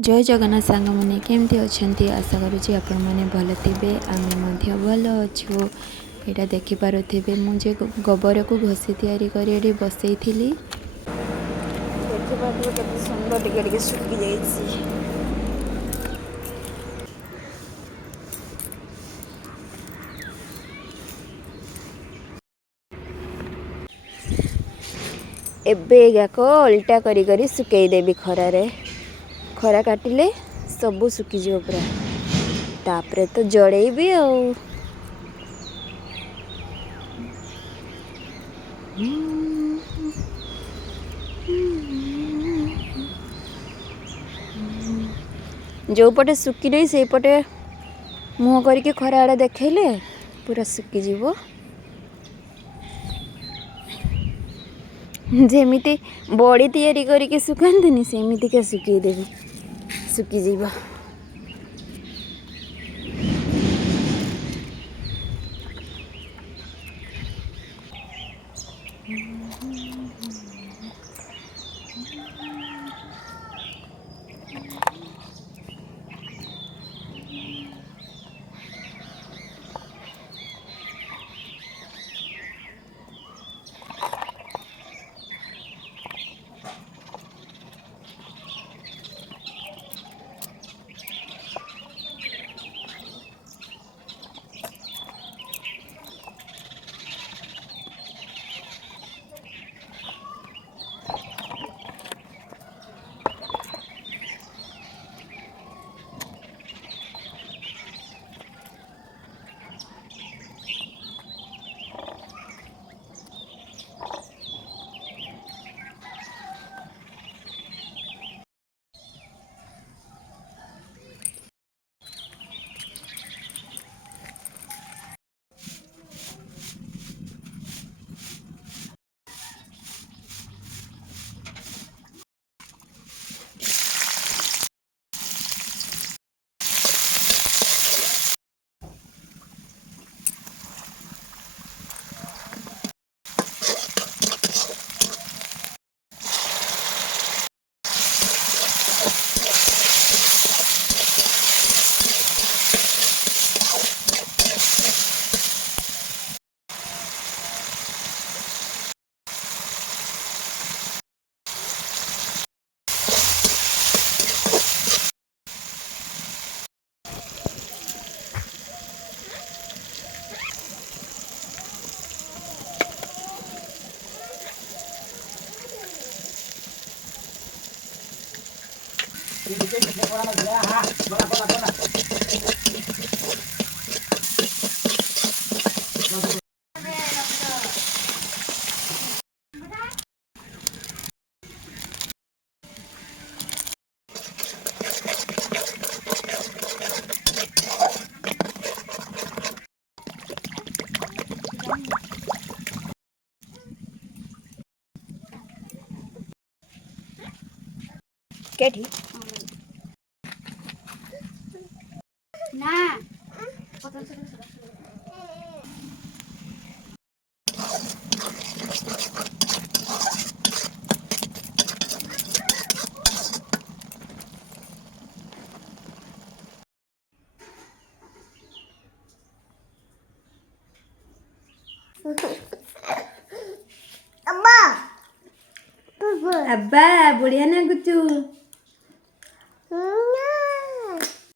जय जगन्नाथ सांग मैंने केमती अच्छा आशा करुँच आपण मैंने भल थे आम भल अच्छु यहाँ देखिपे मुझे गोबर को घसी या बसई थी सुंदर टे सुखी जाइए एबेगाक ओल्टा करी सुकईदेवी खरारे खरा काटिले सबू सुखीज पूरा तापरे तो जड़ेबी जो पटे सुखी नहीं से पटे मुँह करके खरा आड़े देखले पूरा सुखीज जेमिति बड़ी तैयारी करके सुखांतनी सेमिति के सुखीदेवी सुखीज केठी ना अब्बा अब्बा बढ़िया ना कुछ